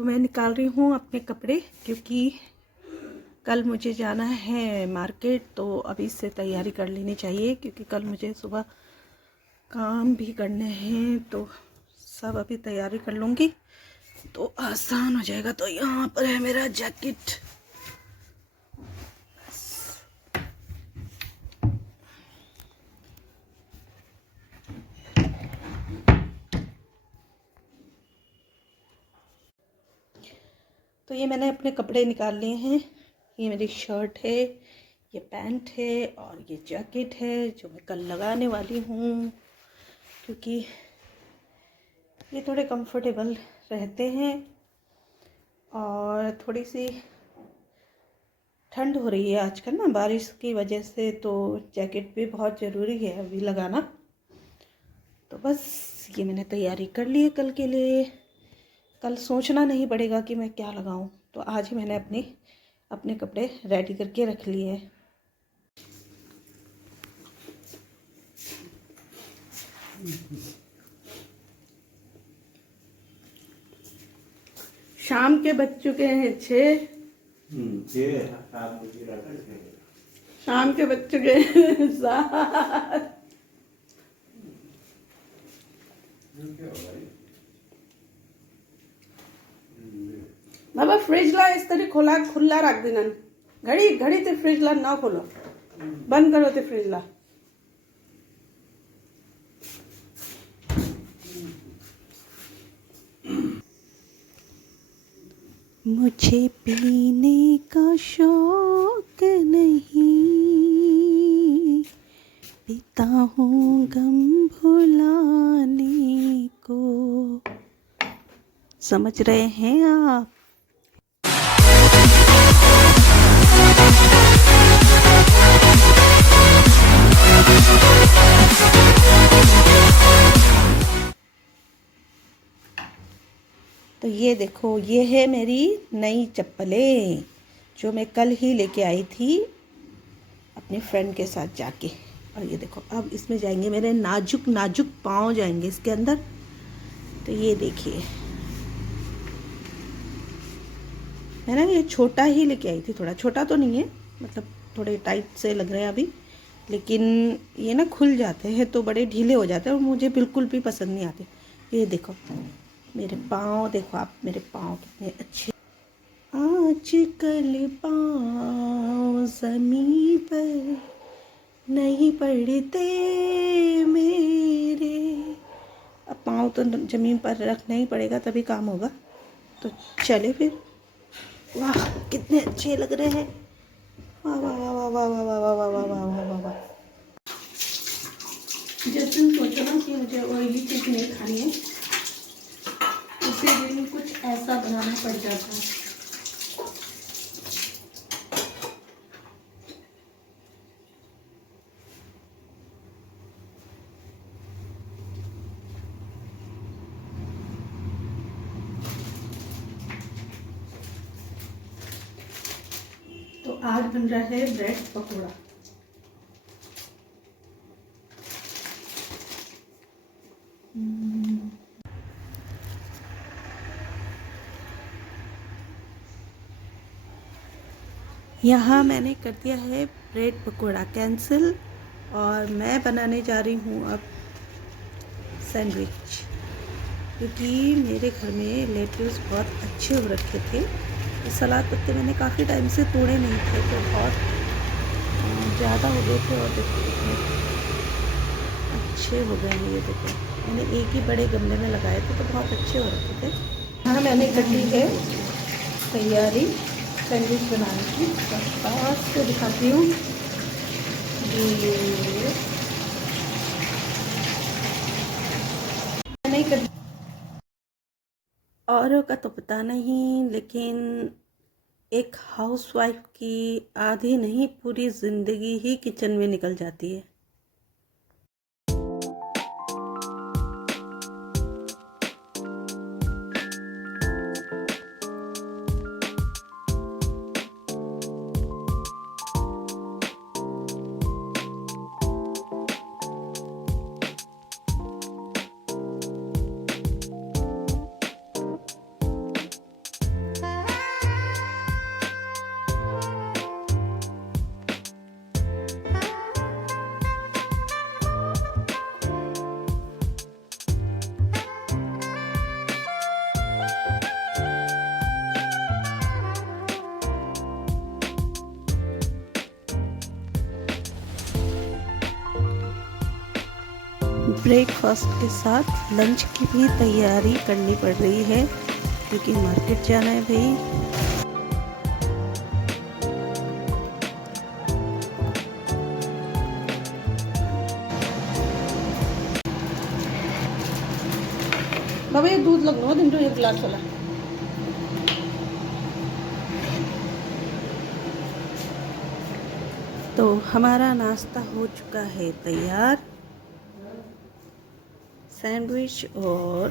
तो मैं निकाल रही हूँ अपने कपड़े, क्योंकि कल मुझे जाना है मार्केट। तो अभी से तैयारी कर लेनी चाहिए, क्योंकि कल मुझे सुबह काम भी करने हैं। तो सब अभी तैयारी कर लूँगी तो आसान हो जाएगा। तो यहाँ पर है मेरा जैकेट। तो ये मैंने अपने कपड़े निकाल लिए हैं। ये मेरी शर्ट है, ये पैंट है और ये जैकेट है जो मैं कल लगाने वाली हूँ, क्योंकि ये थोड़े कंफर्टेबल रहते हैं। और थोड़ी सी ठंड हो रही है आजकल ना, बारिश की वजह से, तो जैकेट भी बहुत ज़रूरी है अभी लगाना। तो बस ये मैंने तैयारी कर ली है कल के लिए। कल सोचना नहीं पड़ेगा कि मैं क्या लगाऊं। तो आज ही मैंने अपने कपड़े रेडी करके रख लिए हैं। शाम के बज चुके हैं 6। शाम के बज चुके हैं 7। बाबा फ्रिज ला इस तरह खोला खुला रख देना। घड़ी घड़ी ते फ्रिज ला ना खोलो, बंद करो ते फ्रिज ला। मुझे पीने का शौक नहीं, पीता हूँ गम भुलाने को। समझ रहे हैं आप? तो ये देखो, ये है मेरी नई चप्पलें जो मैं कल ही लेके आई थी अपने फ्रेंड के साथ जाके। और ये देखो, अब इसमें जाएंगे मेरे नाजुक नाजुक पाँव जाएंगे इसके अंदर। तो ये देखिए, है ना, ये छोटा ही लेके आई थी। थोड़ा छोटा तो नहीं है, मतलब थोड़े टाइट से लग रहे हैं अभी, लेकिन ये ना खुल जाते हैं तो बड़े ढीले हो जाते हैं और मुझे बिल्कुल भी पसंद नहीं आते। ये देखो मेरे पाँव, देखो आप मेरे पाँव कितने अच्छे। आजकल पाँव ज़मीन पर नहीं पड़ते मेरे। अब पाँव तो ज़मीन पर रखना ही पड़ेगा, तभी काम होगा। तो चले फिर। वाह कितने अच्छे लग रहे हैं। वाह वाह वाह वाह वाह वाह वाह वाह वाह वाह वाह वाह वाह। जिस दिन सोचो ना कि मुझे ऑयली चीज़ नहीं खानी है, उसी दिन कुछ ऐसा बनाना पड़ जाता है। तो आज बन रहा है ब्रेड पकौड़ा। यहाँ मैंने कर दिया है ब्रेड पकौड़ा कैंसिल, और मैं बनाने जा रही हूँ अब सैंडविच, क्योंकि मेरे घर में लेट्यूस बहुत अच्छे हो रखे थे। तो सलाद पत्ते मैंने काफ़ी टाइम से तोड़े नहीं थे, तो बहुत ज़्यादा हो गए थे। और देखो कितने अच्छे हो गए हैं। ये देखो, मैंने एक ही बड़े गमले में लगाए थे तो बहुत अच्छे हो रखे थे। हाँ, मैंने कर ली है तैयारी सैंडविच बनाने की। पास से दिखाती हूँ। ये नहीं कर, औरों का तो पता नहीं, लेकिन एक हाउसवाइफ की आधी नहीं पूरी ज़िंदगी ही किचन में निकल जाती है। ब्रेकफास्ट के साथ लंच की भी तैयारी करनी पड़ रही है क्योंकि मार्केट जाना है भाई। बाबा ये दूध लगना दिन जो एक गिलास वाला। तो हमारा नाश्ता हो चुका है तैयार, सैंडविच और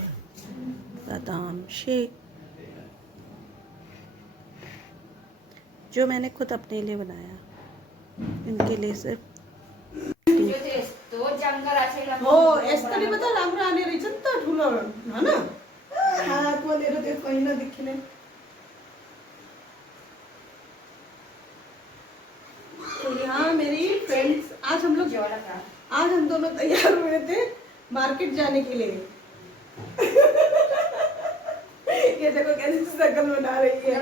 बादाम शेक जो मैंने खुद अपने लिए बनाया, इनके लिए सिर्फ हो ऐसा नहीं पता रामरा आने रही जनता ढूला है ना। हाँ तो ले रहे कोई ना दिखने। तो यहाँ मेरी फ्रेंड्स आज हम दोनों तैयार हुए थे मार्केट जाने के लिए। ये देखो कैसी शक्ल बना रही है।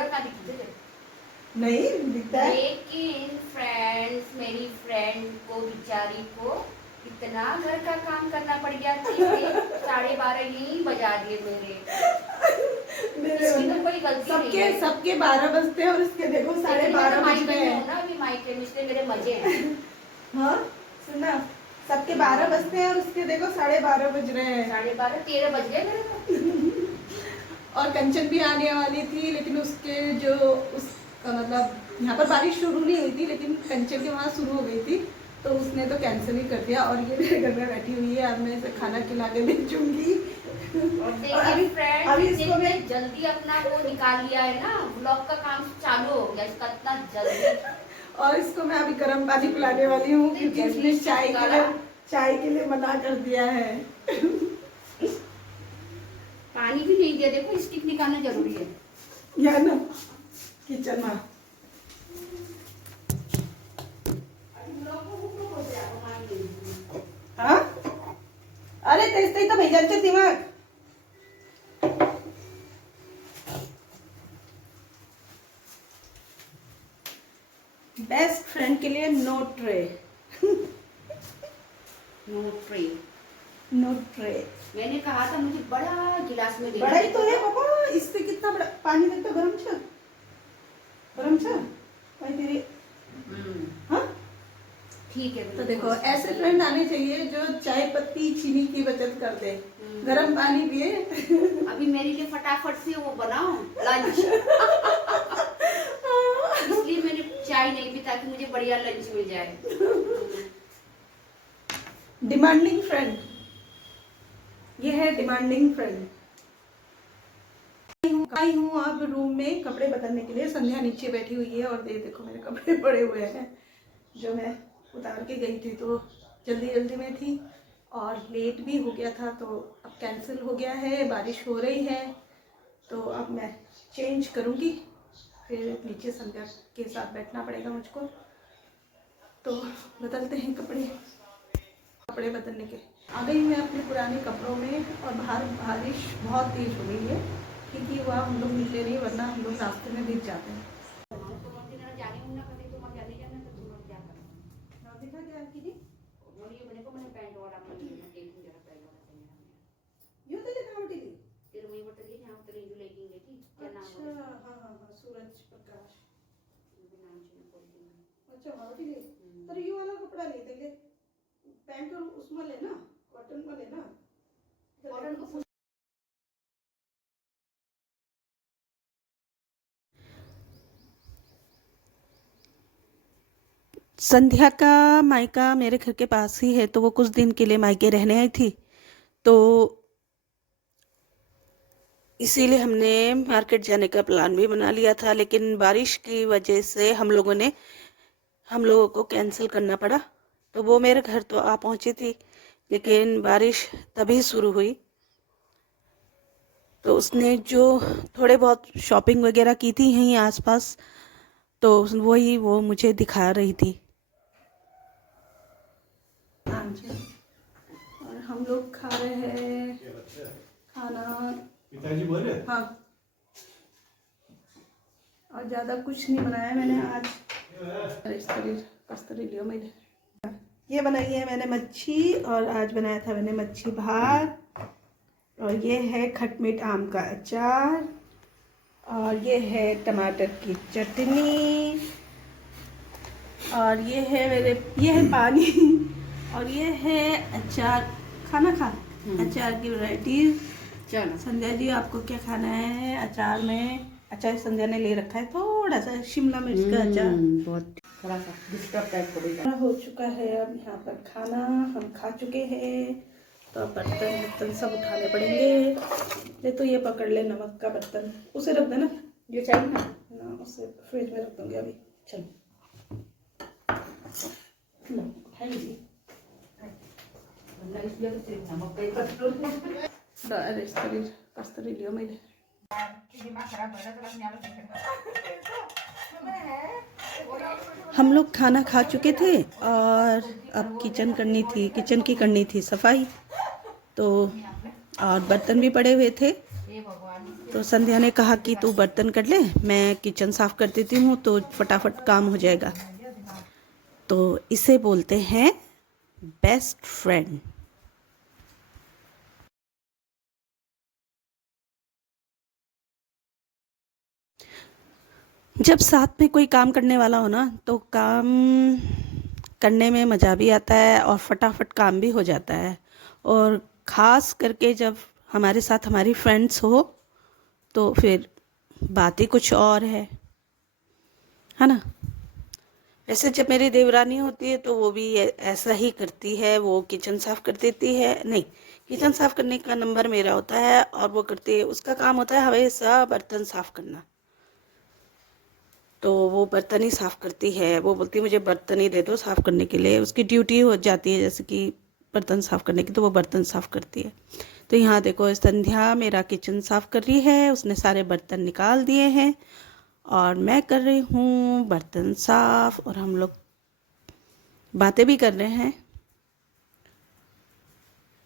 नहीं दिखता है लेकिन फ्रेंड्स मेरी फ्रेंड को बेचारी को इतना घर का काम करना पड़ गया कि 12:30 ही बजा दिए मेरे इसकी तो कोई गलती नहीं है। सबके 12 बजते हैं और इसके देखो 12:30 बज रहे हैं ना। अभी माइके में इसलिए मेरे मजे हैं। हाँ सुना, सबके 12 बजते हैं और इसके देखो 12:30 बज रहे हैं। 12:30 13 बज गए मेरे को। और कंचन भी आने वाली थी लेकिन उसके जो उसका मतलब यहाँ पर बारिश शुरू नहीं हुई थी लेकिन कंचन के वहाँ शुरू हो गई थी तो उसने तो कैंसिल ही कर दिया। और ये मेरे घर में बैठी हुई है, अब मैं इसे खाना खिला के भेजूंगी। और अभी इसको मैं जल्दी अपना वो निकाल लिया है ना, ब्लॉग का काम चालू हो गया इसका इतना जल्दी। और इसको मैं अभी गर्म पानी पिलाने वाली हूँ क्योंकि इसने चाय के लिए मना कर दिया है। पानी भी नहीं दिया, देखो स्टिक निकालना जरूरी है या ना किचन में। हाँ अरे तेज तो भेजायचं दिमाग। बेस्ट फ्रेंड के लिए नो ट्रे। नो ट्रे मैंने कहा था मुझे बड़ा गिलास में देना। बड़ा ही तो है पापा, इससे कितना बड़ा पानी देता गरम छ भाई तेरी। हाँ ठीक है। तो देखो ऐसे फ्रेंड आने चाहिए जो चाय पत्ती चीनी की बचत कर दे, गरम पानी पिए। अभी मेरे लिए फटाफट से वो बनाओ लंच। इसलिए मैंने चाय नहीं पी ताकि मुझे बढ़िया लंच मिल जाए। डिमांडिंग फ्रेंड, ये है डिमांडिंग फ्रेंड। आई हूँ अब रूम में कपड़े बदलने के लिए। संध्या नीचे बैठी हुई है और देखो मेरे कपड़े पड़े हुए हैं जो मैं उतार के गई थी तो जल्दी में थी और लेट भी हो गया था तो अब कैंसिल हो गया है। बारिश हो रही है तो अब मैं चेंज करूँगी, फिर नीचे संध्या के साथ बैठना पड़ेगा मुझको। तो बदलते हैं कपड़े बदलने के। आ गई मैं अपने पुराने कपड़ों में और बाहर बारिश बहुत तेज हो गई है क्योंकि वहाँ हम लोग निकले नहीं वरना हम लोग रास्ते में भीग जाते हैं। सूरज प्रकाश अच्छा तर ये वाला कपड़ा ले देंगे, पैंट और उसमें लेना कॉटन में लेना। संध्या का मायका मेरे घर के पास ही है तो वो कुछ दिन के लिए मायके रहने आई थी तो इसीलिए हमने मार्केट जाने का प्लान भी बना लिया था लेकिन बारिश की वजह से हम लोगों को कैंसिल करना पड़ा। तो वो मेरे घर तो आ पहुंची थी लेकिन बारिश तभी शुरू हुई तो उसने जो थोड़े बहुत शॉपिंग वगैरह की थी यहीं आसपास तो वो मुझे दिखा रही थी। और हम लोग खा रहे हैं खाना। पिताजी बोले हाँ और ज़्यादा कुछ नहीं बनाया मैंने आज। कस्तरी लियो मैंने ये बनाई है मैंने मच्छी, और आज बनाया था मैंने मच्छी भात, और ये है खटमिठ आम का अचार, और ये है टमाटर की चटनी, और ये है पानी और ये है अचार। खाना खा अचार की वैरायटीज। चलो संध्या जी आपको क्या खाना है अचार में? अचार संध्या ने ले रखा है थोड़ा सा शिमला मिर्च का अचार। बहुत थोड़ा सा डिस्टर्ब टाइप पड़ेगा। हो चुका है अब यहाँ पर खाना, हम खा चुके हैं, तो अब बर्तन सब उठाने पड़ेंगे। ये तो ये पकड़ ले नमक का बर्तन, उसे रख देना, ये चाहिए ना? ना उसे फ्रिज में रख दूंगी अभी। चलो लो उठाइए। इसलिए तो सिर्फ नमक का ही कस्टूर अरे कस्तूरी लियो मैंने। हम लोग खाना खा चुके थे और अब किचन की करनी थी सफाई, तो और बर्तन भी पड़े हुए थे, तो संध्या ने कहा कि तू बर्तन कर ले, मैं किचन साफ कर देती हूँ तो फटाफट काम हो जाएगा। तो इसे बोलते हैं बेस्ट फ्रेंड। जब साथ में कोई काम करने वाला हो ना, तो काम करने में मज़ा भी आता है और फटाफट काम भी हो जाता है, और ख़ास करके जब हमारे साथ हमारी फ्रेंड्स हो तो फिर बात ही कुछ और है ना। वैसे जब मेरी देवरानी होती है तो वो भी ऐसा ही करती है, वो किचन साफ़ कर देती है। नहीं, किचन साफ़ करने का नंबर मेरा होता है और वो करती है, उसका काम होता है हमेशा बर्तन साफ़ करना, तो वो बर्तन ही साफ़ करती है। वो बोलती है मुझे बर्तन ही दे दो साफ़ करने के लिए, उसकी ड्यूटी हो जाती है जैसे कि बर्तन साफ़ करने की, तो वो बर्तन साफ़ करती है। तो यहाँ देखो संध्या मेरा किचन साफ़ कर रही है, उसने सारे बर्तन निकाल दिए हैं और मैं कर रही हूँ बर्तन साफ़, और हम लोग बातें भी कर रहे हैं,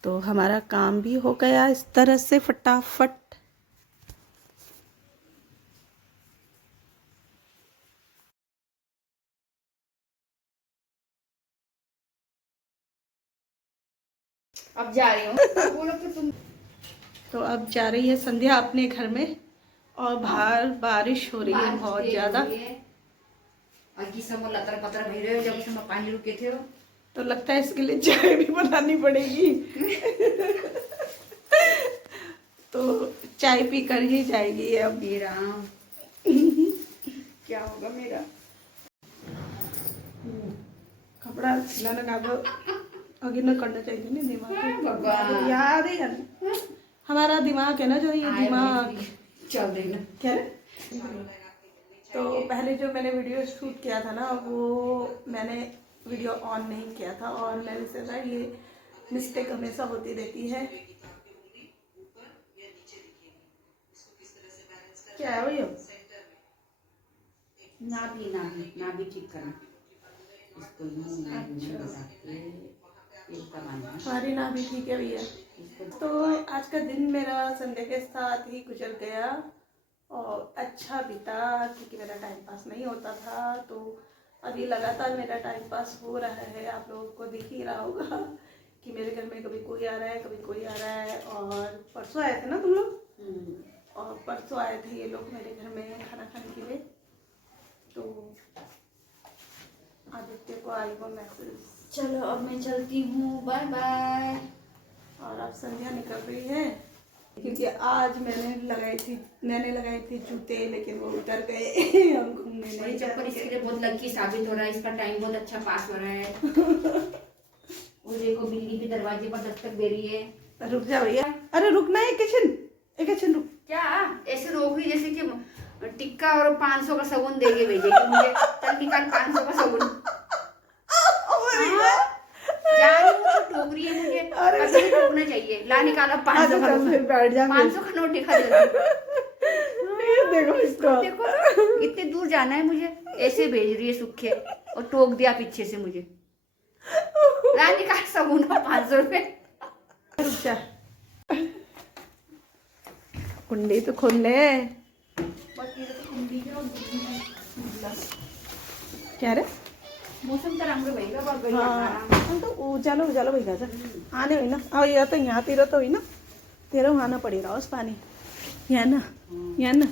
तो हमारा काम भी हो गया इस तरह से फटाफट। अब जा रही हूँ बोलो तो तुम। तो अब जा रही है संध्या अपने घर में, और बाहर बारिश हो रही है बहुत ज़्यादा। लतर पतर भर रहे हो, जब से पानी रुके थे तो लगता है इसके लिए चाय भी बनानी पड़ेगी तो चाय पी कर ही जाएगी अब। मेरा क्या होगा मेरा कपड़ा सिला लगा दो, आगे न करना चाहिए ना दिमाग भगवान। याद है यार, हमारा दिमाग है ना जो, ये दिमाग चल देना क्या है? तो पहले जो मैंने वीडियो शूट किया था ना, वो मैंने वीडियो ऑन नहीं किया था, और मैंने सोचा ये मिस्टेक हमेशा होती रहती है। क्या है भैया? ना भी ठीक करना इसको। हमारी ना भी ठीक है भैया। तो आज का दिन मेरा संडे के साथ ही गुजर गया और अच्छा बीता, क्योंकि मेरा टाइम पास नहीं होता था, तो अभी लगातार मेरा टाइम पास हो रहा है। आप लोगों को दिख ही रहा होगा कि मेरे घर में कभी कोई आ रहा है कभी कोई आ रहा है। और परसों आए थे ना तुम लोग, और परसों आए थे ये लोग मेरे घर में खाना खाने के लिए, तो आदित्य को आई वो मैसेज। चलो अब मैं चलती हूँ, बाय बाय। और अब संध्या निकल रही है, क्योंकि आज मैंने लगाई थी जूते, लेकिन वो उतर गए हम घूमने नहीं जा चप्पल इसके लिए बहुत लकी साबित हो रहा है, इसका टाइम बहुत अच्छा पास हो रहा है वो देखो बिल्ली भी दरवाजे पर दस्तक दे रही है। रुक जा भैया, अरे रुकना है, किचन रुक। क्या ऐसे रोक रही जैसे कि टिक्का और 500 का साबुन देके भेजेगी मुझे, चल निकाल 500 का साबुन। जा रही हूँ तो टोक रही है मुझे, कभी टोकना चाहिए। ला निकाला 500 का, 500 का नोट दिखा देती। देखो इसको, देखो इतने दूर जाना है मुझे, ऐसे भेज रही है सूखे, और टोक दिया पीछे से मुझे। ला निकाल साबुन 500 रुपए। रुक जा, कुंडी तो खोल ले। क्या रे? मोसम तर राम्रो भइगयो बरु गइहाल्छ हाँ अन्त उज्यालो उज्यालो भइरहेछ आने होइन अब यहाँ त यहाँतिर त होइन तेरो वहाँ न परिरहोस् पानी यहाँ न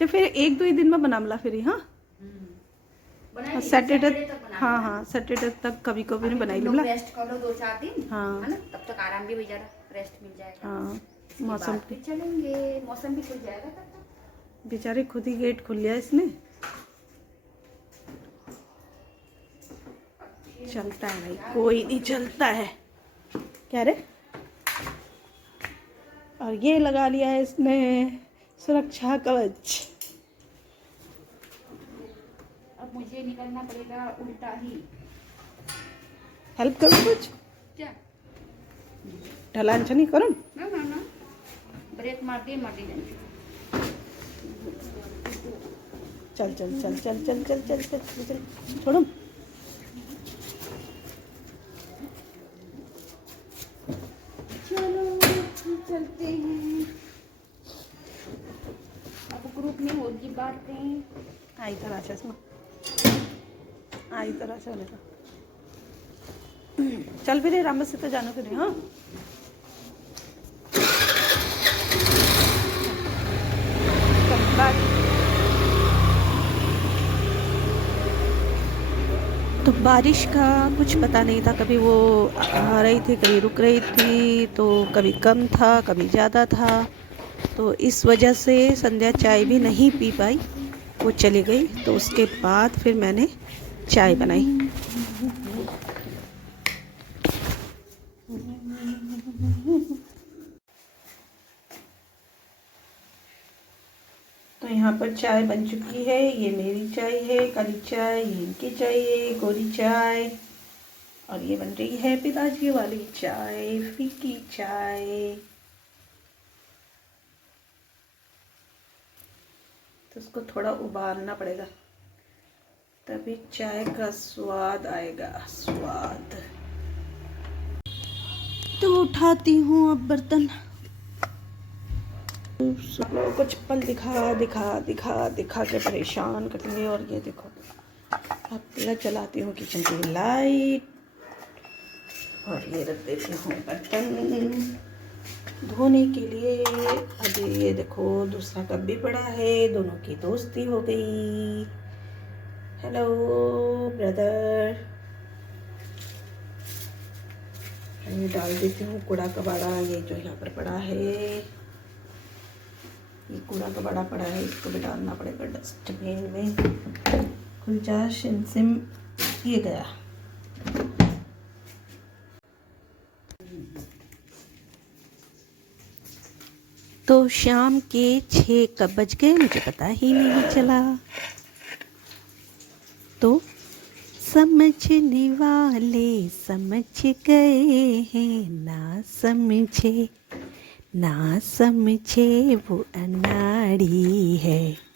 फिर 1-2 दिन में बनामला फिर हाँ सैटरडे हाँ हाँ सैटरडे तक कभी कभी नहीं बनाई लूँगा रेस्ट कर लो 2-4 दिन हाँ है ना, तब तक आराम भी हो जाएगा, रेस्ट मिल जाएगा। हाँ उसके मौसम बाद फिर चलेंगे, मौसम भी खुल जाएगा तब तक। बेचारे खुद ही गेट खुल लिया इसने। चलता है भाई, कोई नहीं चलता है। क्या रे? और ये लगा लिया है इसने सुरक्षा कवच। अब मुझे निकलना पड़ेगा उल्टा ही। हेल्प करो कुछ? क्या? ढलान नहीं करूँ? ना ब्रेक मारती चल चल चल चल चल चल चल चल चल चल छोड़ो। चलो चलते हैं। अब ग्रुप में होगी बातें। आई तरह से इसमें आई तरह से होने का। चल फिर राम से तो जानो फिर हाँ तो बारिश का कुछ पता नहीं था, कभी वो आ रही थी कभी रुक रही थी, तो कभी कम था कभी ज़्यादा था। तो इस वजह से संध्या चाय भी नहीं पी पाई, वो चली गई। तो उसके बाद फिर मैंने चाय बनाई। तो यहाँ पर चाय बन चुकी है। ये मेरी चाय है काली चाय, ये इनकी चाय है गोरी चाय, और ये बन रही है पिताजी वाली चाय फीकी चाय। तो उसको थोड़ा उबालना पड़ेगा तभी चाय का स्वाद आएगा। स्वाद तो उठाती हूँ अब बर्तन। सब लोगों को चप्पल दिखा दिखा दिखा दिखा के परेशान करेंगे। और ये देखो अब चलाती हूँ किचन की लाइट, और ये रख देती हूँ बर्तन धोने के लिए। अभी ये देखो दूसरा कप भी पड़ा है, दोनों की दोस्ती हो गई। Hello brother. ये डाल देती हूँ कूड़ा कबाड़ा, ये जो यहाँ पर पड़ा है, ये कूड़ा कबाड़ा पड़ा है, इसको भी डालना पड़ेगा डस्टबिन में। खुल जा शिनसिम, ये गया। तो शाम के 6 कब बज गए मुझे पता ही नहीं चला। तो समझने वाले समझ गए हैं, ना समझे वो अनाड़ी है।